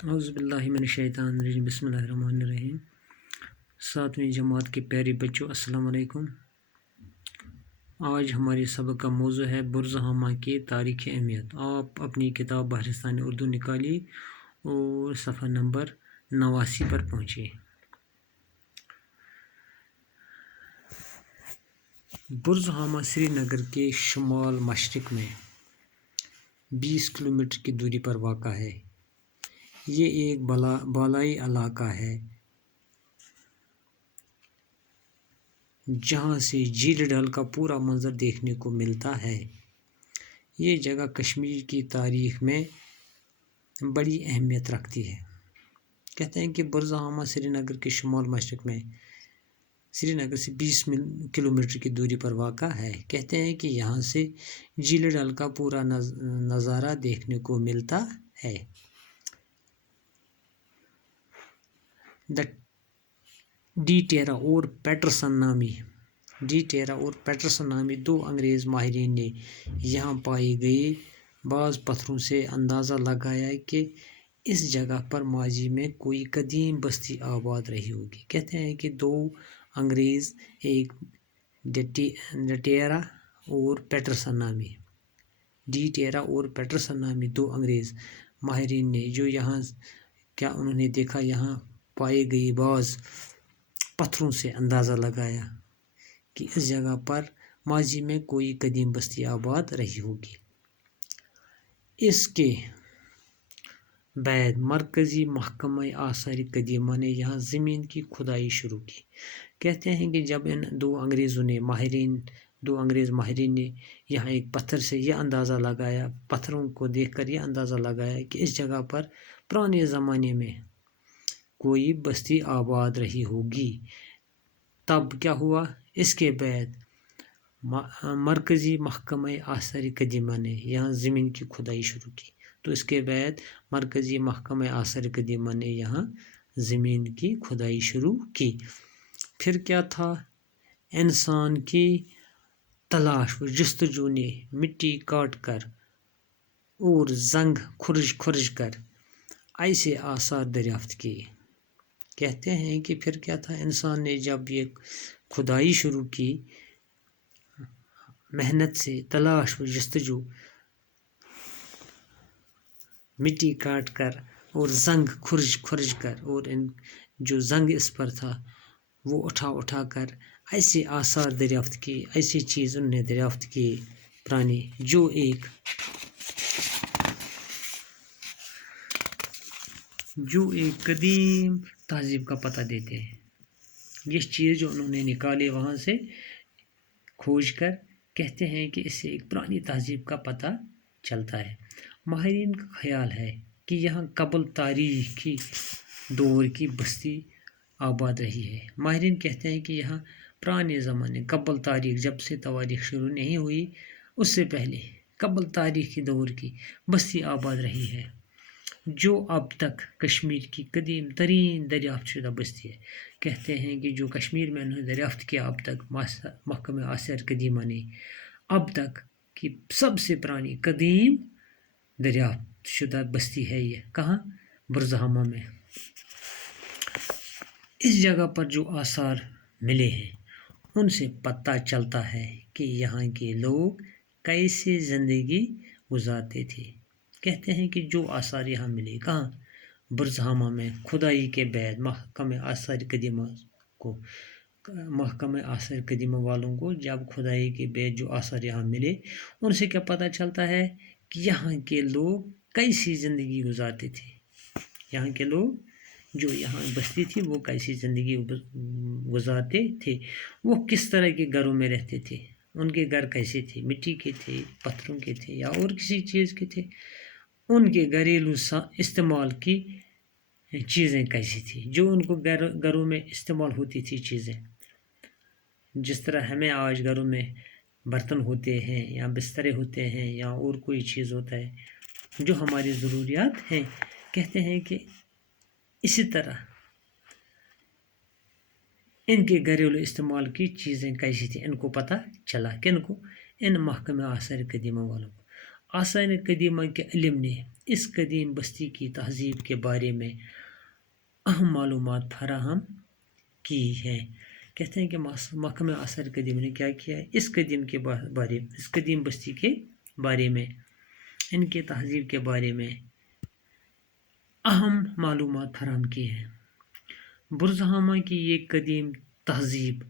اعوذ باللہ من الشیطان الرجیم بسم اللہ الرحمن الرحیم۔ 7ویں جماعت کے پیارے بچوں، السلام علیکم۔ آج ہمارے سبق کا موضوع ہے برزہامہ کی تاریخی اہمیت۔ آپ اپنی کتاب بحرستان اردو نکالیے اور صفحہ نمبر 89 پر پہنچیے۔ برزہامہ سری نگر کے شمال مشرق میں 20 کلومیٹر کی دوری پر واقع ہے۔ یہ ایک بالائی علاقہ ہے جہاں سے جھیل ڈل کا پورا منظر دیکھنے کو ملتا ہے۔ یہ جگہ کشمیر کی تاریخ میں بڑی اہمیت رکھتی ہے۔ کہتے ہیں کہ برزہامہ سری نگر کے شمال مشرق میں سری نگر سے 20 کلومیٹر کی دوری پر واقع ہے۔ کہتے ہیں کہ یہاں سے جھیل ڈل کا پورا نظارہ دیکھنے کو ملتا ہے۔ ڈی ٹیرا اور پیٹرسن نامی 2 انگریز ماہرین نے یہاں پائے گئے بعض پتھروں سے اندازہ لگایا کہ اس جگہ پر ماضی میں کوئی قدیم بستی آباد رہی ہوگی۔ کہتے ہیں کہ 2 انگریز، ایک ڈی ٹیرا اور پیٹرسن نامی 2 انگریز ماہرین نے جو یہاں کیا انہوں نے دیکھا، یہاں پائے گئے بعض پتھروں سے اندازہ لگایا کہ اس جگہ پر ماضی میں کوئی قدیم بستی آباد رہی ہوگی۔ اس کے بعد مرکزی محکمہ آثار قدیمہ نے یہاں زمین کی کھدائی شروع کی۔ کہتے ہیں کہ جب ان 2 انگریز ماہرین نے یہاں ایک پتھر سے یہ اندازہ لگایا، پتھروں کو دیکھ کر یہ اندازہ لگایا کہ اس جگہ پر پرانے زمانے میں کوئی بستی آباد رہی ہوگی، تب کیا ہوا؟ اس کے بعد مرکزی محکمہ آثار قدیمہ نے یہاں زمین کی کھدائی شروع کی۔ تو اس کے بعد مرکزی محکمہ آثار قدیمہ نے یہاں زمین کی کھدائی شروع کی۔ پھر کیا تھا؟ انسان کی تلاش و جستجو نے مٹی کاٹ کر اور زنگ کھرج کر ایسے آثار دریافت کیے۔ کہتے ہیں کہ پھر کیا تھا؟ انسان نے جب یہ کھدائی شروع کی، محنت سے تلاش و جستجو، مٹی کاٹ کر اور زنگ کھرج کر، اور جو زنگ اس پر تھا وہ اٹھا کر ایسے آثار دریافت کیے، ایسی چیز انہوں نے دریافت کیے پرانے، جو ایک قدیم تہذیب کا پتہ دیتے ہیں۔ یہ چیز جو انہوں نے نکالے وہاں سے کھوج کر، کہتے ہیں کہ اس سے ایک پرانی تہذیب کا پتہ چلتا ہے۔ ماہرین کا خیال ہے کہ یہاں قبل تاریخی دور کی بستی آباد رہی ہے۔ ماہرین کہتے ہیں کہ یہاں پرانے زمانے قبل تاریخ، جب سے تواریخ شروع نہیں ہوئی اس سے پہلے قبل تاریخی دور کی بستی آباد رہی ہے، جو اب تک کشمیر کی قدیم ترین دریافت شدہ بستی ہے۔ کہتے ہیں کہ جو کشمیر میں انہوں نے دریافت کیا اب تک، محکمہ آثار قدیمہ نے، اب تک کی سب سے پرانی قدیم دریافت شدہ بستی ہے یہ۔ کہاں؟ برزہامہ میں۔ اس جگہ پر جو آثار ملے ہیں ان سے پتہ چلتا ہے کہ یہاں کے لوگ کیسے زندگی گزارتے تھے۔ کہتے ہیں کہ جو آثار یہاں ملے، کہاں؟ برزہامہ میں، کھدائی کے بعد محکمہ آثار قدیمہ والوں کو جب کھدائی کے بعد جو آثار یہاں ملے ان سے کیا پتہ چلتا ہے کہ یہاں کے لوگ کیسی زندگی گزارتے تھے۔ یہاں کے لوگ جو یہاں بستی تھی وہ کیسی زندگی گزارتے تھے، وہ کس طرح کے گھروں میں رہتے تھے، ان کے گھر کیسے تھے، مٹی کے تھے، پتھروں کے تھے یا اور کسی چیز کے تھے، ان کے گھریلو استعمال کی چیزیں کیسی تھی، جو ان کو گھروں میں استعمال ہوتی تھی چیزیں، جس طرح ہمیں آج گھروں میں برتن ہوتے ہیں یا بسترے ہوتے ہیں یا اور کوئی چیز ہوتا ہے جو ہماری ضروریات ہیں۔ کہتے ہیں کہ اسی طرح ان کے گھریلو استعمال کی چیزیں کیسی تھیں، ان کو پتہ چلا۔ کن کو؟ ان محکمہ آثار قدیمہ والوں کو۔ آثار قدیمہ کے علم نے اس قدیم بستی کی تہذیب کے بارے میں اہم معلومات فراہم کی ہیں۔ کہتے ہیں کہ محکمہ آثار قدیم نے کیا کیا ہے، اس قدیم بستی کے بارے میں، ان کے تہذیب کے بارے میں اہم معلومات فراہم کی ہیں۔ برزہامہ کی یہ قدیم تہذیب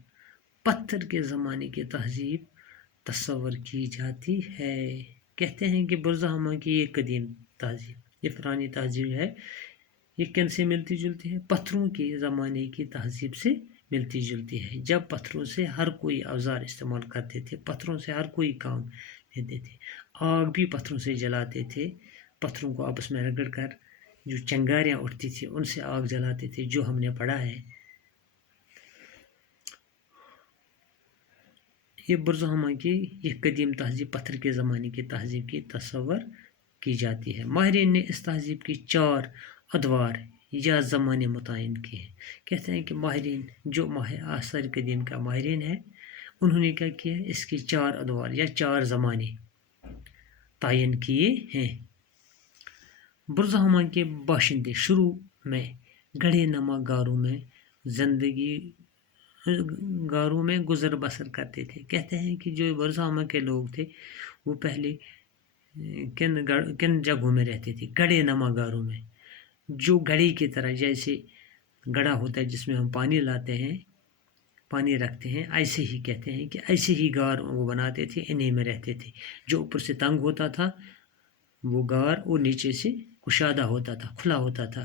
پتھر کے زمانے کی تہذیب تصور کی جاتی ہے۔ کہتے ہیں کہ برزہامہ کی یہ قدیم تہذیب، یہ پرانی تہذیب ہے، یہ کن سے ملتی جلتی ہے؟ پتھروں کے زمانے کی تہذیب سے ملتی جلتی ہے، جب پتھروں سے ہر کوئی اوزار استعمال کرتے تھے، پتھروں سے ہر کوئی کام لیتے تھے، آگ بھی پتھروں سے جلاتے تھے، پتھروں کو آپس میں رگڑ کر جو چنگاریاں اٹھتی تھی ان سے آگ جلاتے تھے، جو ہم نے پڑھا ہے۔ یہ برزہامہ کی یہ قدیم تہذیب پتھر کے زمانے کی تہذیب کی تصور کی جاتی ہے۔ ماہرین نے اس تہذیب کی 4 ادوار یا زمانے متعین کیے ہیں۔ کہتے ہیں کہ ماہرین جو آثار قدیم کا ماہرین ہے، انہوں نے کیا کیا ہے، اس کی 4 ادوار یا 4 زمانے تعین کیے ہیں۔ برزہامہ کے باشندے شروع میں گڑھے نما گاروں میں گزر بسر کرتے تھے۔ کہتے ہیں کہ جو برزہامہ کے لوگ تھے وہ پہلے کن جگہوں میں رہتے تھے؟ گڑھے نما گاروں میں، جو گڑھے کی طرح، جیسے گڑھا ہوتا ہے جس میں ہم پانی لاتے ہیں، پانی رکھتے ہیں، ایسے ہی کہتے ہیں کہ ایسے ہی غار وہ بناتے تھے، انہیں میں رہتے تھے۔ جو اوپر سے تنگ ہوتا تھا وہ غار، اور نیچے سے کشادہ ہوتا تھا، کھلا ہوتا تھا،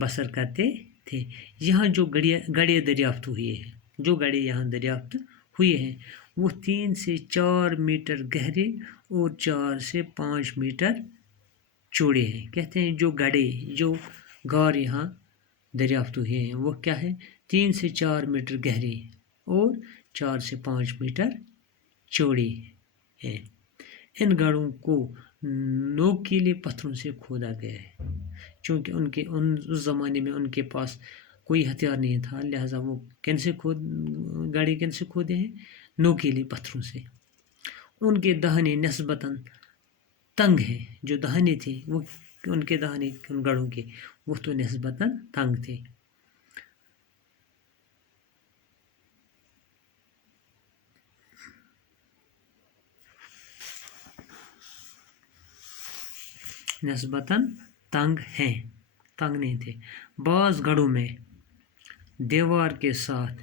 بسر کرتے تھے۔ یہاں جو گڑھے دریافت ہوئے ہیں، جو گڑھے یہاں دریافت ہوئے ہیں وہ 3 سے 4 میٹر گہرے اور 4 سے 5 میٹر چوڑے ہیں۔ کہتے ہیں جو غار یہاں دریافت ہوئے ہیں وہ کیا ہے؟ 3 سے 4 میٹر گہرے اور 4 سے 5 میٹر چوڑے ہیں۔ ان گڑھوں کو نوکیلے پتھروں سے کھودا گیا ہے، چونکہ اس زمانے میں ان کے پاس کوئی ہتھیار نہیں تھا، لہذا وہ گڑھے کن سے کھودے ہیں؟ نوکیلے پتھروں سے۔ ان کے دہانے نسبتاً تنگ ہیں، جو دہانے تھے وہ ان کے دہانے ان گڑھوں کے وہ تو نسبتاً تنگ تھے۔ نسبتاً تنگ ہیں، تنگ نہیں تھے۔ بعض گڑھوں میں دیوار کے ساتھ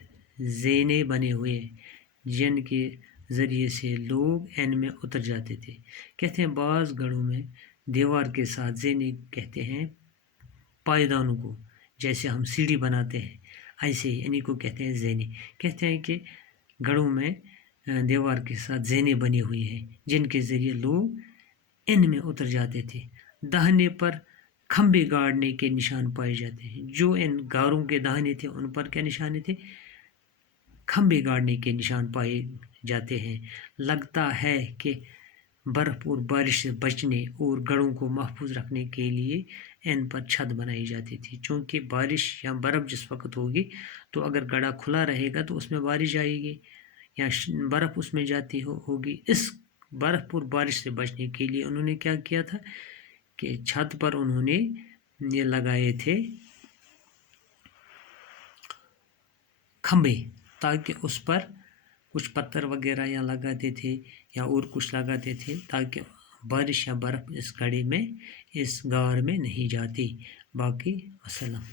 زینے بنے ہوئے جن کے ذریعے سے لوگ ان میں اتر جاتے تھے۔ کہتے ہیں بعض گڑھوں میں دیوار کے ساتھ زینے، کہتے ہیں پائیدانوں کو، جیسے ہم سیڑھی بناتے ہیں ایسے ہی انہیں کو کہتے ہیں زینے۔ کہتے ہیں کہ گڑھوں میں دیوار کے ساتھ زینے بنی ہوئی ہیں جن کے ذریعے لوگ ان میں اتر جاتے تھے۔ دہانے پر کھمبے گاڑنے کے نشان پائے جاتے ہیں۔ جو ان غاروں کے دہانے تھے ان پر کیا نشانے تھے؟ کھمبے گاڑنے کے نشان پائے جاتے ہیں۔ لگتا ہے کہ برف اور بارش سے بچنے اور گڑھوں کو محفوظ رکھنے کے لیے ان پر چھت بنائی جاتی تھی، چونکہ بارش یا برف جس وقت ہوگی تو اگر گڑھا کھلا رہے گا تو اس میں بارش آئے گی یا برف اس میں جاتی ہوگی۔ اس برف اور بارش سے بچنے کے لیے انہوں نے کیا کیا تھا کہ چھت پر انہوں نے یہ لگائے تھے کھمبے، تاکہ اس پر کچھ پتھر وغیرہ یا لگاتے تھے یا اور کچھ لگاتے تھے تاکہ بارش یا برف اس گڑھے میں، اس غار میں نہیں جاتی۔ باقی السلام۔